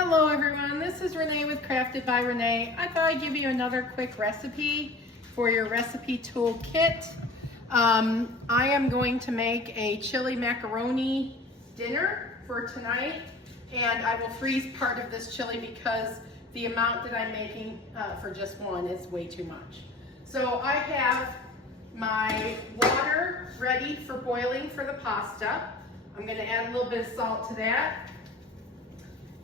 Hello everyone, this is Renee with Crafted by Renee. I thought I'd give you another quick recipe for your recipe toolkit. I am going to make a chili macaroni dinner for tonight, and I will freeze part of this chili because the amount that I'm making for just one is way too much. So I have my water ready for boiling for the pasta. I'm going to add a little bit of salt to that,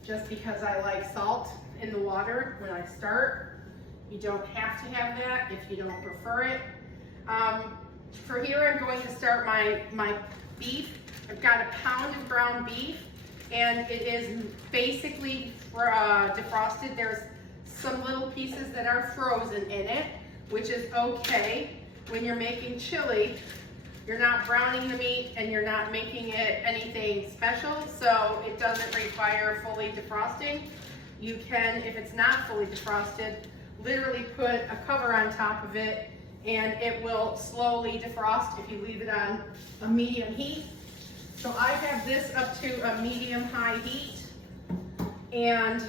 just because I like salt in the water when I start. You don't have to have that if you don't prefer it. For here, I'm going to start my beef. I've got a pound of ground beef, and it is basically defrosted. There's some little pieces that are frozen in it, which is okay. When you're making chili, you're not browning the meat and you're not making it anything special, so it doesn't require fully defrosting. You can, if it's not fully defrosted, literally put a cover on top of it and it will slowly defrost if you leave it on a medium heat. So I have this up to a medium-high heat, and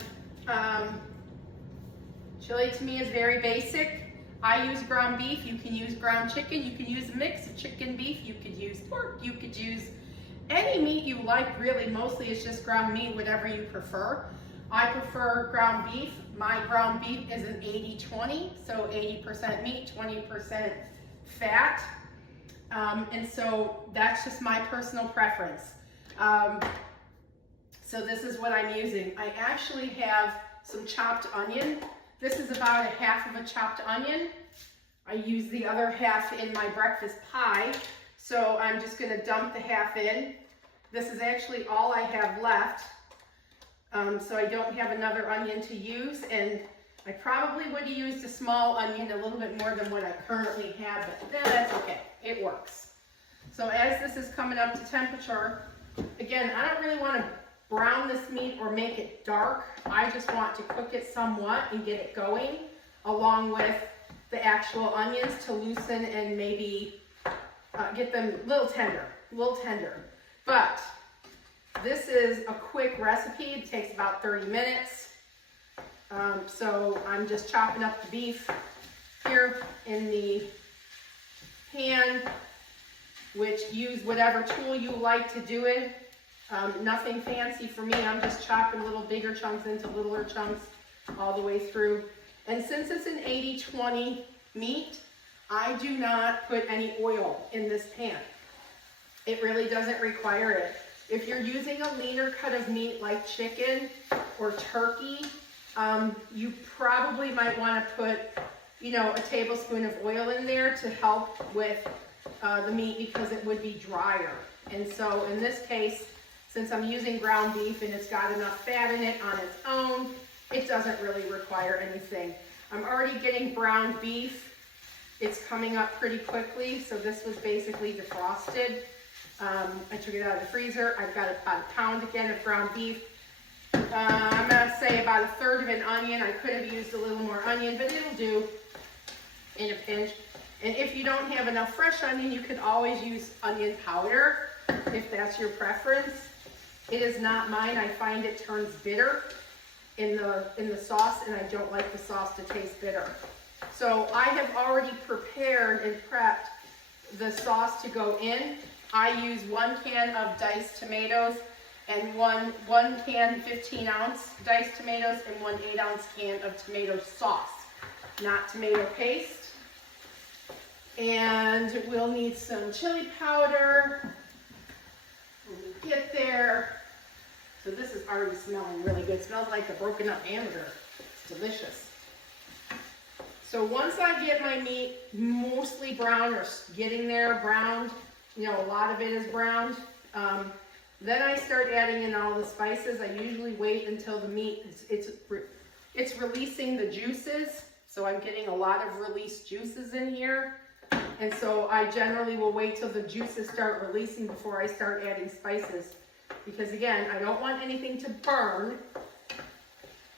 chili to me is very basic. I use ground beef. You can use ground chicken. You can use a mix of chicken, beef. You could use pork. You could use any meat you like, really. Mostly it's just ground meat, whatever you prefer. I prefer ground beef. My ground beef is an 80-20, so 80% meat, 20% fat. And so that's just my personal preference. So this is what I'm using. I actually have some chopped onion. This is about a half of a chopped onion. I use the other half in my breakfast pie, so I'm just going to dump the half in. This is actually all I have left, so I don't have another onion to use, and I probably would have used a small onion, a little bit more than what I currently have, but that's okay. It works. So as this is coming up to temperature, again, I don't really want to brown this meat or make it dark. I just want to cook it somewhat and get it going, along with the actual onions to loosen and maybe get them a little tender. But this is a quick recipe. It takes about 30 minutes. So I'm just chopping up the beef here in the pan, which use whatever tool you like to do it. Nothing fancy for me. I'm just chopping little bigger chunks into littler chunks all the way through. And since it's an 80-20 meat, I do not put any oil in this pan. It really doesn't require it. If you're using a leaner cut of meat like chicken or turkey, you probably might want to put, a tablespoon of oil in there to help with the meat, because it would be drier. And so in this case, since I'm using ground beef and it's got enough fat in it on its own, it doesn't really require anything. I'm already getting brown beef. It's coming up pretty quickly, so this was basically defrosted. I took it out of the freezer. I've got about a pound again of ground beef. I'm going to say about a third of an onion. I could have used a little more onion, but it'll do in a pinch. And if you don't have enough fresh onion, you could always use onion powder if that's your preference. It is not mine. I find it turns bitter in the sauce, and I don't like the sauce to taste bitter. So I have already prepared and prepped the sauce to go in. I use 1 can of diced tomatoes and one can 15-ounce diced tomatoes and 1 8-ounce can of tomato sauce, not tomato paste. And we'll need some chili powder when we get there. So this is already smelling really good. It smells like a broken up hamburger. It's delicious. So once I get my meat mostly brown, or getting there browned, a lot of it is browned, then I start adding in all the spices. I usually wait until the meat, it's releasing the juices. So I'm getting a lot of released juices in here. And so I generally will wait till the juices start releasing before I start adding spices. Because again, I don't want anything to burn,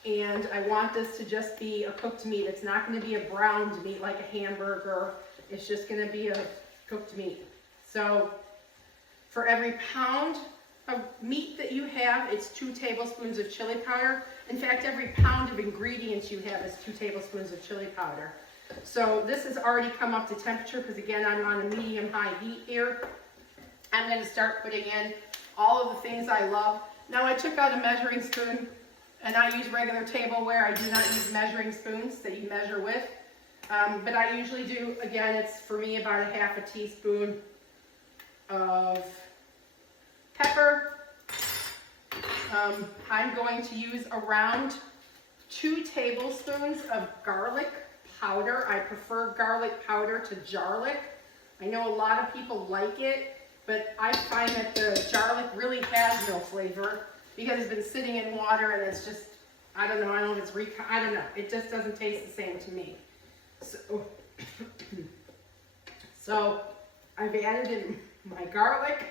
and I want this to just be a cooked meat. It's not going to be a browned meat like a hamburger. It's just going to be a cooked meat. So for every pound of meat that you have, it's 2 tablespoons of chili powder. In fact, every pound of ingredients you have is 2 tablespoons of chili powder. So this has already come up to temperature because again, I'm on a medium-high heat here. I'm going to start putting in all of the things I love. Now I took out a measuring spoon and I use regular tableware. I do not use measuring spoons that you measure with. But I usually do, again, it's for me about 1/2 teaspoon of pepper. I'm going to use around 2 tablespoons of garlic powder. I prefer garlic powder to garlic. I know a lot of people like it, but I find that the garlic really has no flavor because it's been sitting in water and it's just, I don't know if it's I don't know. It just doesn't taste the same to me. So I've added in my garlic,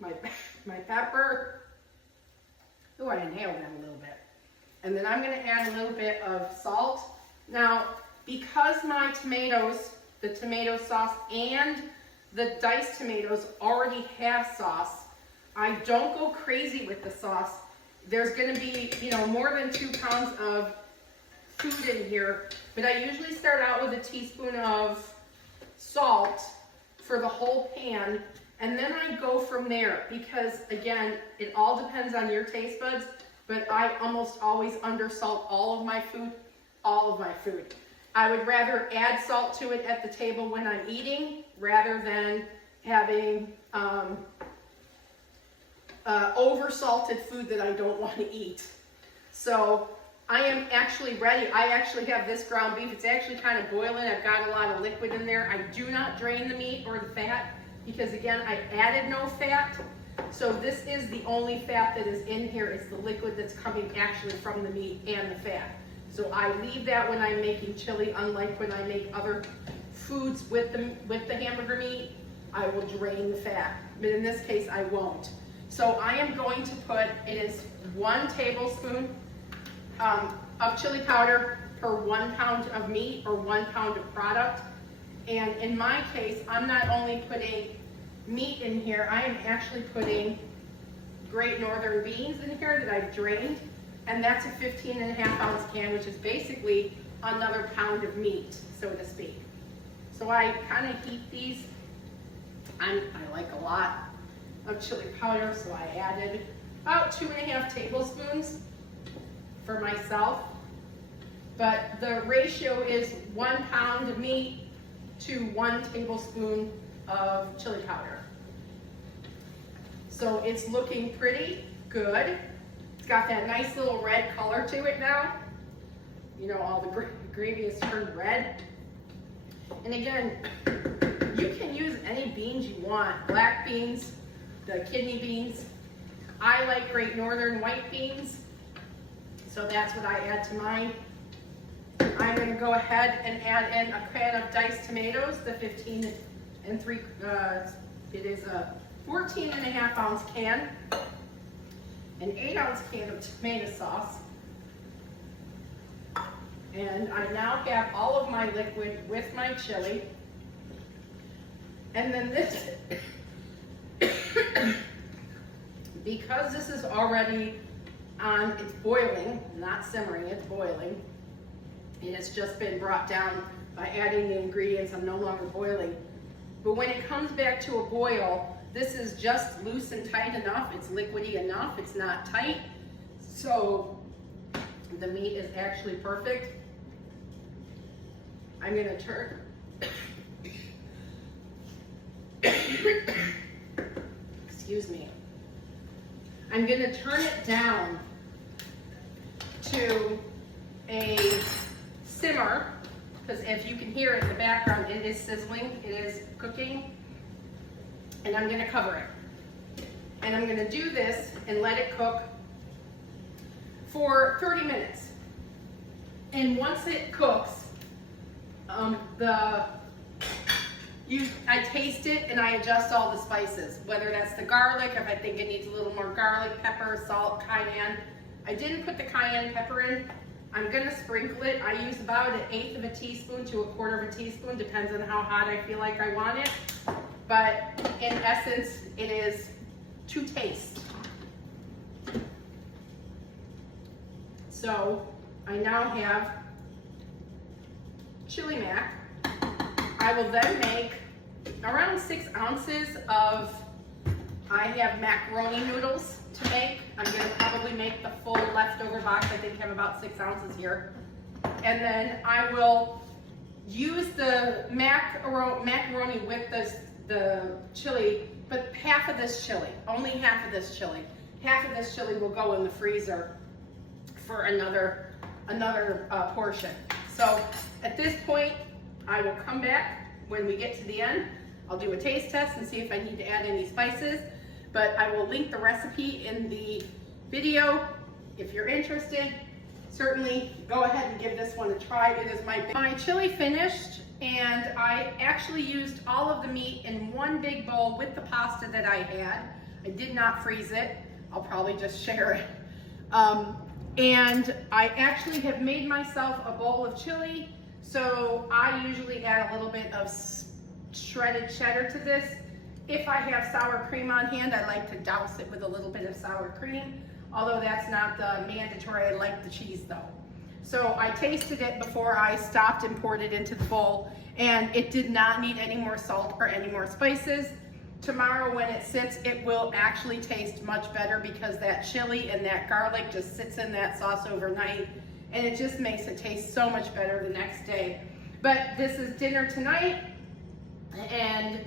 my pepper. Oh, I inhaled that a little bit. And then I'm going to add a little bit of salt. Now, because my tomatoes, the tomato sauce and the diced tomatoes already have sauce, I don't go crazy with the sauce. There's going to be, more than 2 pounds of food in here, but I usually start out with a teaspoon of salt for the whole pan, and then I go from there because, again, it all depends on your taste buds, but I almost always undersalt all of my food. I would rather add salt to it at the table when I'm eating rather than having over-salted food that I don't want to eat. So I am actually ready. I actually have this ground beef. It's actually kind of boiling. I've got a lot of liquid in there. I do not drain the meat or the fat because, again, I added no fat. So this is the only fat that is in here. It's the liquid that's coming actually from the meat and the fat. So I leave that when I'm making chili, unlike when I make other foods with the hamburger meat. I will drain the fat, but in this case I won't. So I am going to put, it is 1 tablespoon of chili powder per 1 pound of meat or 1 pound of product. And in my case, I'm not only putting meat in here, I am actually putting Great Northern beans in here that I've drained. And that's a 15.5 ounce can, which is basically another pound of meat, so to speak. So I kind of heat these. I like a lot of chili powder, so I added about 2.5 tablespoons for myself. But the ratio is 1 pound of meat to 1 tablespoon of chili powder. So it's looking pretty good. It's got that nice little red color to it now. All the gravy is turned red. And again, you can use any beans you want. Black beans, the kidney beans. I like Great Northern white beans, so that's what I add to mine. I'm going to go ahead and add in a can of diced tomatoes, the 15 and 3, it is a 14.5 ounce can, an 8 ounce can of tomato sauce. And I now have all of my liquid with my chili. And then this, because this is already on, it's boiling, not simmering, it's boiling. It has just been brought down by adding the ingredients. I'm no longer boiling. But when it comes back to a boil, this is just loose and tight enough. It's liquidy enough. It's not tight. So the meat is actually perfect. I'm going to turn. Excuse me. I'm going to turn it down to a simmer, because if you can hear it in the background, it is sizzling, it is cooking, and I'm going to cover it. And I'm going to do this and let it cook for 30 minutes. And once it cooks, I taste it and I adjust all the spices, whether that's the garlic, if I think it needs a little more garlic, pepper, salt, cayenne. I didn't put the cayenne pepper in. I'm going to sprinkle it. I use about 1/8 of a teaspoon to 1/4 of a teaspoon, depends on how hot I feel like I want it. But in essence, it is to taste. So I now have chili mac. I will then make around 6 ounces of, I have macaroni noodles to make. I'm gonna probably make the full leftover box. I think I have about 6 ounces here. And then I will use the macaroni with the chili, but half of this chili, only half of this chili. Half of this chili will go in the freezer for another portion. So at this point, I will come back when we get to the end. I'll do a taste test and see if I need to add any spices, but I will link the recipe in the video. If you're interested, certainly go ahead and give this one a try. It is my chili finished, and I actually used all of the meat in one big bowl with the pasta that I had. I did not freeze it. I'll probably just share it. And I actually have made myself a bowl of chili. So I usually add a little bit of shredded cheddar to this. If I have sour cream on hand, I like to douse it with a little bit of sour cream. Although that's not the mandatory, I like the cheese though. So I tasted it before I stopped and poured it into the bowl, and it did not need any more salt or any more spices. Tomorrow when it sits, it will actually taste much better because that chili and that garlic just sits in that sauce overnight, and it just makes it taste so much better the next day. But this is dinner tonight, and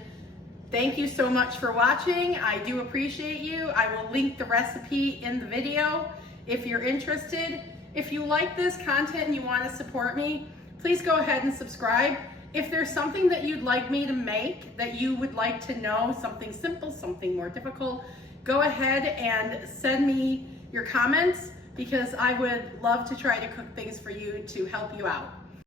thank you so much for watching. I do appreciate you. I will link the recipe in the video if you're interested. If you like this content and you want to support me, please go ahead and subscribe. If there's something that you'd like me to make, that you would like to know, something simple, something more difficult, go ahead and send me your comments, because I would love to try to cook things for you to help you out.